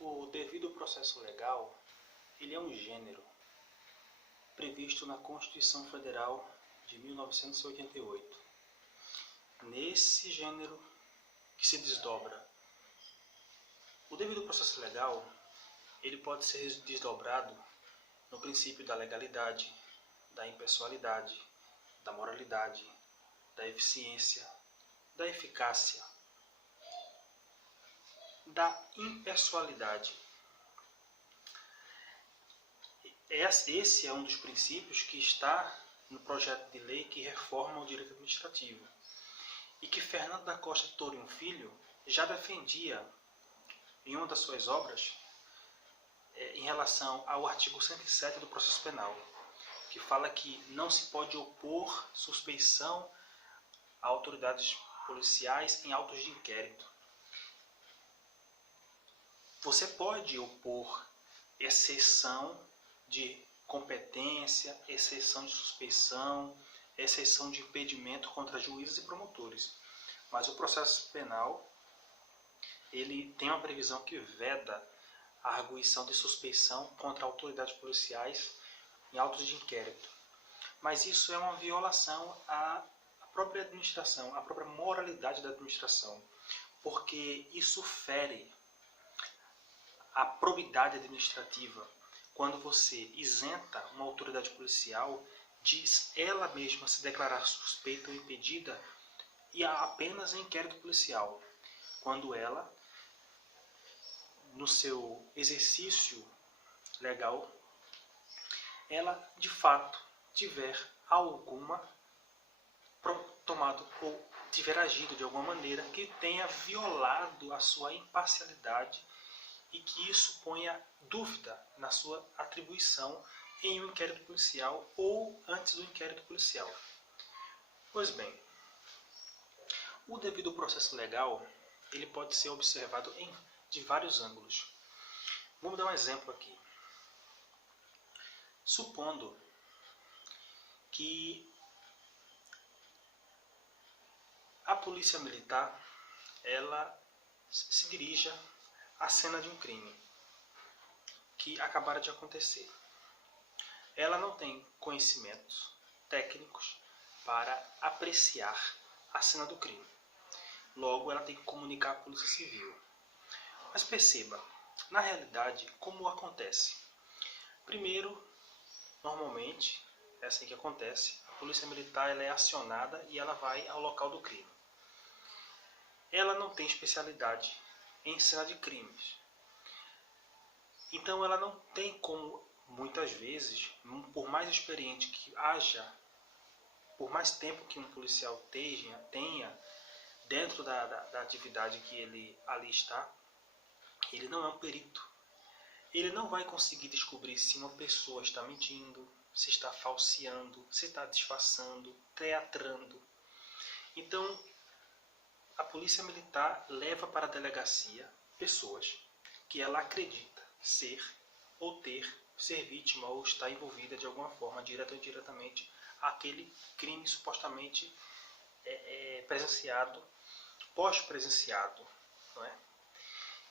O devido processo legal, ele é um gênero previsto na Constituição Federal de 1988. Nesse gênero que se desdobra. O devido processo legal, ele pode ser desdobrado no princípio da legalidade, da impessoalidade, da moralidade, da eficiência, da eficácia, da impessoalidade. Esse é um dos princípios que está no projeto de lei que reforma o direito administrativo e que Fernando da Costa Tourinho Filho já defendia em uma das suas obras em relação ao artigo 107 do processo penal, que fala que não se pode opor suspeição a autoridades policiais em autos de inquérito. Você pode opor exceção de competência, exceção de suspeição, exceção de impedimento contra juízes e promotores. Mas o processo penal, ele tem uma previsão que veda a arguição de suspeição contra autoridades policiais em autos de inquérito. Mas isso é uma violação à própria administração, à própria moralidade da administração, porque isso fere a probidade administrativa quando você isenta uma autoridade policial de ela mesma se declarar suspeita ou impedida e apenas em inquérito policial, quando ela, no seu exercício legal, ela de fato tiver alguma tomado ou tiver agido de alguma maneira que tenha violado a sua imparcialidade e que isso ponha dúvida na sua atribuição em um inquérito policial ou antes do inquérito policial. Pois bem, o devido processo legal, ele pode ser observado de vários ângulos. Vamos dar um exemplo aqui. Supondo que a polícia militar ela se dirija à cena de um crime que acabara de acontecer. Ela não tem conhecimentos técnicos para apreciar a cena do crime. Logo, ela tem que comunicar à Polícia Civil. Mas perceba, na realidade, como acontece? Primeiro, normalmente, é assim que acontece, a Polícia Militar ela é acionada e ela vai ao local do crime. Ela não tem especialidade em cena de crimes. Então ela não tem como, muitas vezes, por mais experiente que haja, por mais tempo que um policial tenha dentro da atividade que ele ali está, ele não é um perito. Ele não vai conseguir descobrir se uma pessoa está mentindo, se está falseando, se está disfarçando, teatrando. Então, a Polícia Militar leva para a delegacia pessoas que ela acredita ser ou ser vítima ou estar envolvida de alguma forma, direta ou indiretamente, àquele crime supostamente presenciado, pós-presenciado. Não é?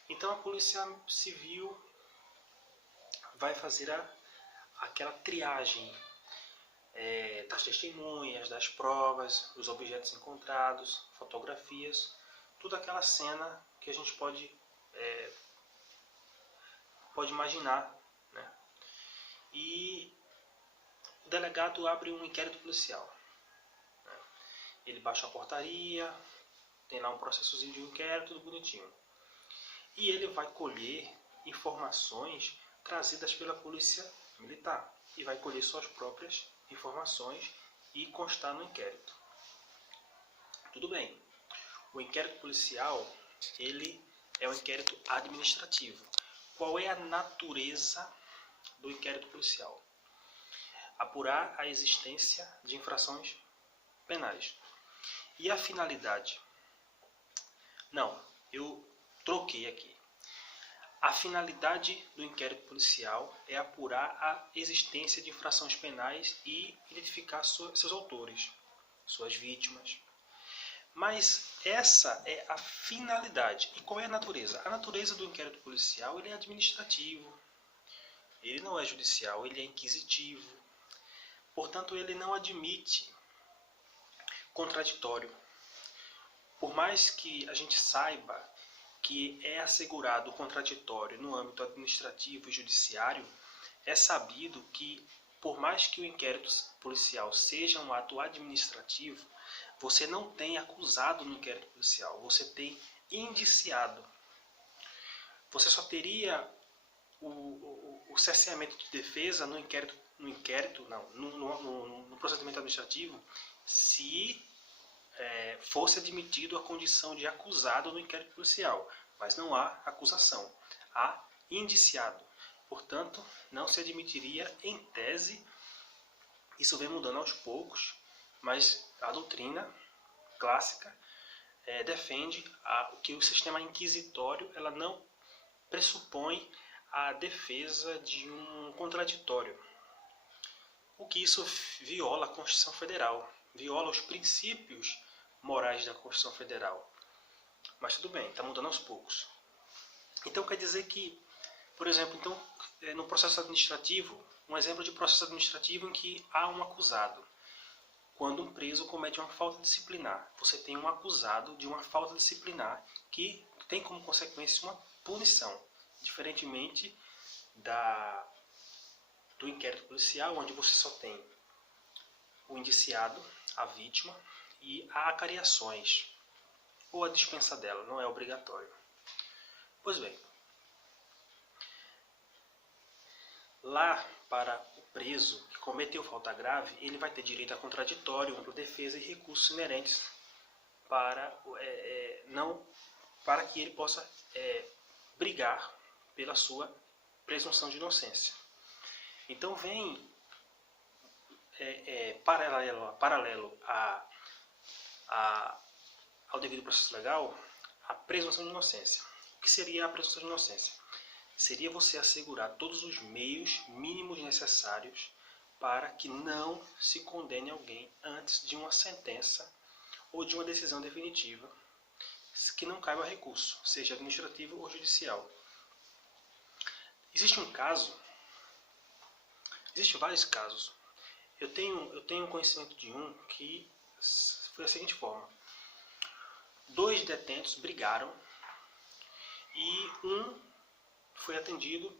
Então a Polícia Civil vai fazer aquela triagem das testemunhas, das provas, dos objetos encontrados, fotografias, toda aquela cena que a gente pode imaginar, né? E o delegado abre um inquérito policial, né? Ele baixa a portaria, tem lá um processozinho de inquérito, tudo bonitinho. E ele vai colher informações trazidas pela Polícia Militar e vai colher suas próprias informações e constar no inquérito. Tudo bem. O inquérito policial, ele é um inquérito administrativo. Qual é a natureza do inquérito policial? Apurar a existência de infrações penais. E a finalidade? Não, eu troquei aqui. A finalidade do inquérito policial é apurar a existência de infrações penais e identificar seus autores, suas vítimas. Mas essa é a finalidade. E qual é a natureza? A natureza do inquérito policial ele é administrativo, ele não é judicial, ele é inquisitivo. Portanto, ele não admite contraditório. Por mais que a gente saiba que é assegurado o contraditório no âmbito administrativo e judiciário, é sabido que, por mais que o inquérito policial seja um ato administrativo, você não tem acusado no inquérito policial, você tem indiciado. Você só teria o cerceamento de defesa no procedimento administrativo se fosse admitido a condição de acusado no inquérito policial, mas não há acusação, há indiciado. Portanto, não se admitiria em tese, isso vem mudando aos poucos, mas a doutrina clássica defende que o sistema inquisitório ela não pressupõe a defesa de um contraditório. O que isso viola a Constituição Federal, viola os princípios morais da Constituição Federal. Mas tudo bem, está mudando aos poucos. Então quer dizer que, por exemplo, no processo administrativo, um exemplo de processo administrativo em que há um acusado. Quando um preso comete uma falta disciplinar, você tem um acusado de uma falta disciplinar que tem como consequência uma punição, diferentemente do inquérito policial, onde você só tem o indiciado, a vítima, e há acariações, ou a dispensa dela, não é obrigatório. Pois bem, lá para o preso que cometeu falta grave, ele vai ter direito a contraditório, ampla defesa e recursos inerentes para que ele possa brigar pela sua presunção de inocência. Então vem paralelo ao devido processo legal a presunção de inocência. O que seria a presunção de inocência? Seria você assegurar todos os meios mínimos necessários para que não se condene alguém antes de uma sentença ou de uma decisão definitiva que não caiba recurso, seja administrativo ou judicial. Existem vários casos. Eu tenho conhecimento de um que foi da seguinte forma. 2 detentos brigaram e um foi atendido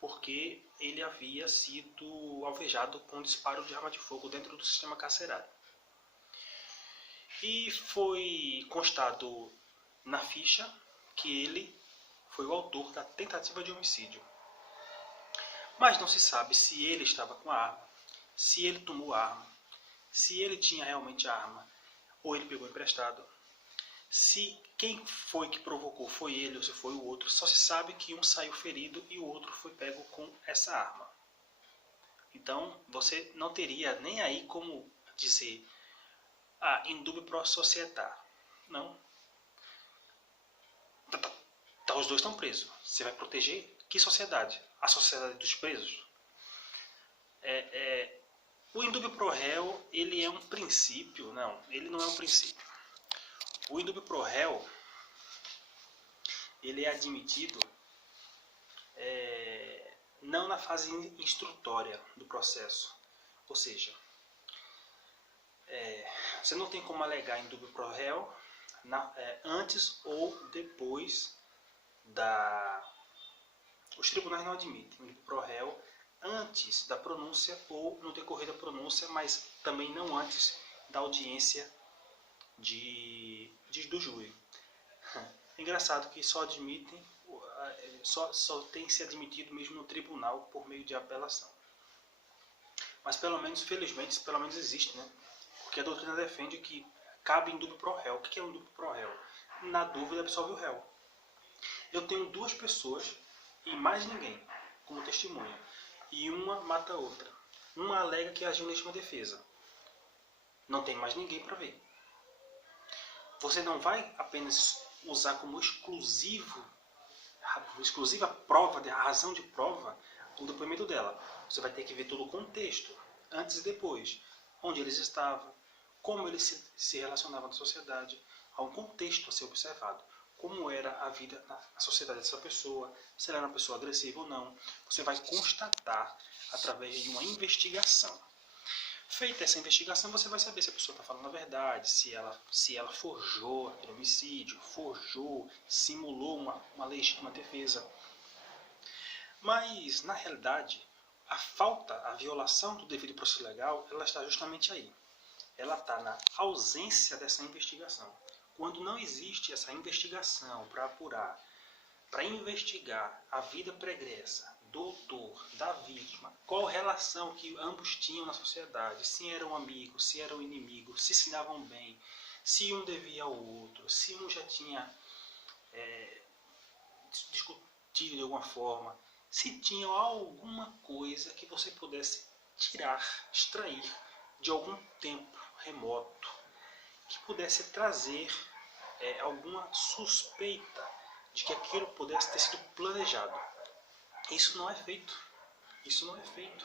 porque ele havia sido alvejado com um disparo de arma de fogo dentro do sistema carcerário. E foi constado na ficha que ele foi o autor da tentativa de homicídio. Mas não se sabe se ele estava com a arma, se ele tomou a arma, se ele tinha realmente a arma ou ele pegou emprestado. Se quem foi que provocou foi ele ou se foi o outro, só se sabe que um saiu ferido e o outro foi pego com essa arma. Então você não teria nem aí como dizer in dubio pro società. Não. Os dois estão presos. Você vai proteger que sociedade? A sociedade dos presos? O in dubio pro réu, ele é um princípio? Não, ele não é um princípio. O in dubio pro réu, ele é admitido não na fase instrutória do processo. Ou seja, você não tem como alegar in dubio pro réu antes ou depois os tribunais não admitem in dubio pro réu antes da pronúncia ou no decorrer da pronúncia, mas também não antes da audiência do júri. É engraçado que só tem se admitido mesmo no tribunal por meio de apelação. Mas felizmente, pelo menos existe, né? Porque a doutrina defende que cabe in dubio pro réu. O que é in dubio pro réu? Na dúvida, absolve o réu. Eu tenho 2 pessoas e mais ninguém como testemunha. E uma mata a outra. Uma alega que agiu em legítima defesa. Não tem mais ninguém para ver. Você não vai apenas usar como exclusiva prova, a razão de prova, o depoimento dela. Você vai ter que ver todo o contexto, antes e depois. Onde eles estavam, como ele se relacionava na sociedade, há um contexto a ser observado. Como era a vida na sociedade dessa pessoa, se ela era uma pessoa agressiva ou não. Você vai constatar através de uma investigação. Feita essa investigação, você vai saber se a pessoa está falando a verdade, se ela forjou aquele homicídio, simulou uma legítima defesa. Mas, na realidade, a violação do devido processo legal, ela está justamente aí. Ela está na ausência dessa investigação. Quando não existe essa investigação para apurar, para investigar a vida pregressa do autor, da vítima, qual relação que ambos tinham na sociedade, se eram amigos, se eram inimigos, se davam bem, se um devia ao outro, se um já tinha discutido de alguma forma, se tinha alguma coisa que você pudesse extrair de algum tempo remoto, que pudesse trazer alguma suspeita de que aquilo pudesse ter sido planejado. Isso não é feito. Isso não é feito.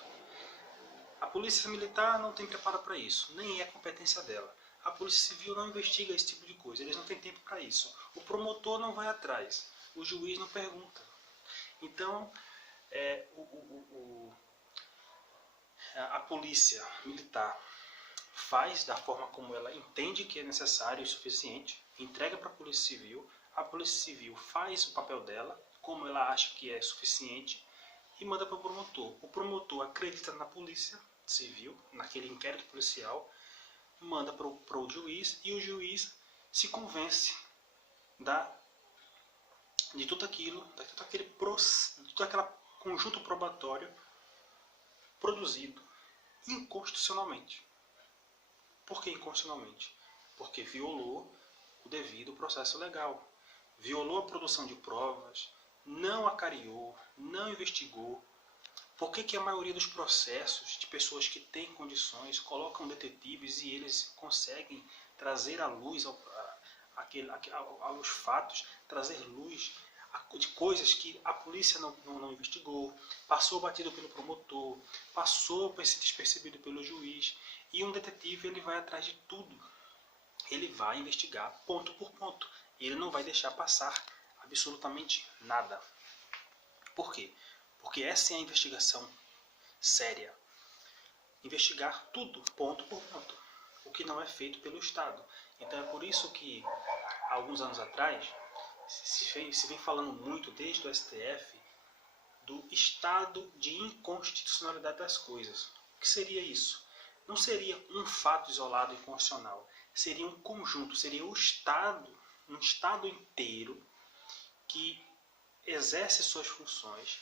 A polícia militar não tem preparo para isso, nem é competência dela. A polícia civil não investiga esse tipo de coisa, eles não têm tempo para isso. O promotor não vai atrás, o juiz não pergunta. Então, a polícia militar faz da forma como ela entende que é necessário e suficiente, entrega para a polícia civil faz o papel dela, como ela acha que é suficiente, e manda para o promotor. O promotor acredita na polícia civil, naquele inquérito policial, manda para o juiz, e o juiz se convence de tudo aquilo, de todo aquele conjunto probatório produzido inconstitucionalmente. Por que inconstitucionalmente? Porque violou o devido processo legal. Violou a produção de provas, não acariou, não investigou. Por que a maioria dos processos de pessoas que têm condições colocam detetives e eles conseguem trazer à luz aos fatos, trazer luz de coisas que a polícia não investigou, passou batido pelo promotor, passou despercebido pelo juiz, e um detetive ele vai atrás de tudo. Ele vai investigar ponto por ponto. Ele não vai deixar passar absolutamente nada. Por quê? Porque essa é a investigação séria. Investigar tudo, ponto por ponto. O que não é feito pelo Estado. Então é por isso que, há alguns anos atrás, se vem falando muito desde o STF do estado de inconstitucionalidade das coisas. O que seria isso? Não seria um fato isolado e inconstitucional. Seria um conjunto, seria um Estado inteiro que exerce suas funções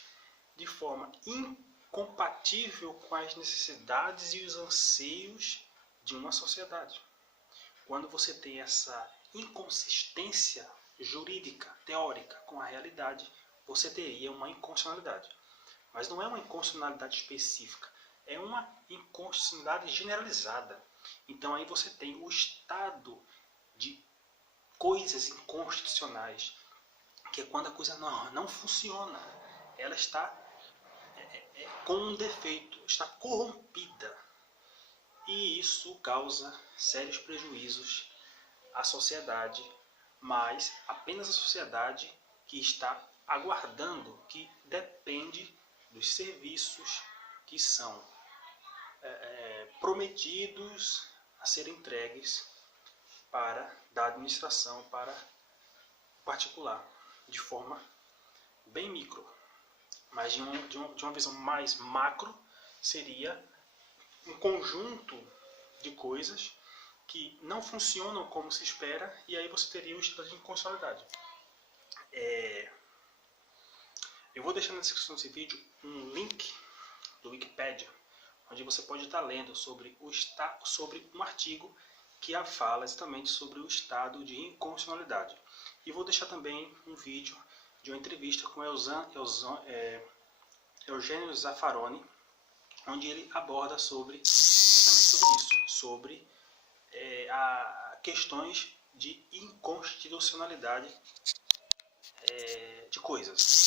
de forma incompatível com as necessidades e os anseios de uma sociedade. Quando você tem essa inconsistência jurídica, teórica, com a realidade, você teria uma inconstitucionalidade. Mas não é uma inconstitucionalidade específica, é uma inconstitucionalidade generalizada. Então aí você tem o estado de coisas inconstitucionais, que é quando a coisa não funciona. Ela está com um defeito, está corrompida. E isso causa sérios prejuízos à sociedade, mas apenas a sociedade que está aguardando, que depende dos serviços que são prometidos a serem entregues da administração para o particular, de forma bem micro. Mas de uma visão mais macro, seria um conjunto de coisas que não funcionam como se espera, e aí você teria o estado de inconstitucionalidade. Eu vou deixar na descrição desse vídeo um link do Wikipedia, onde você pode estar lendo sobre um artigo que fala exatamente sobre o estado de inconstitucionalidade. E vou deixar também um vídeo de uma entrevista com Eugênio Zaffaroni, onde ele aborda exatamente sobre isso, sobre questões de inconstitucionalidade de coisas.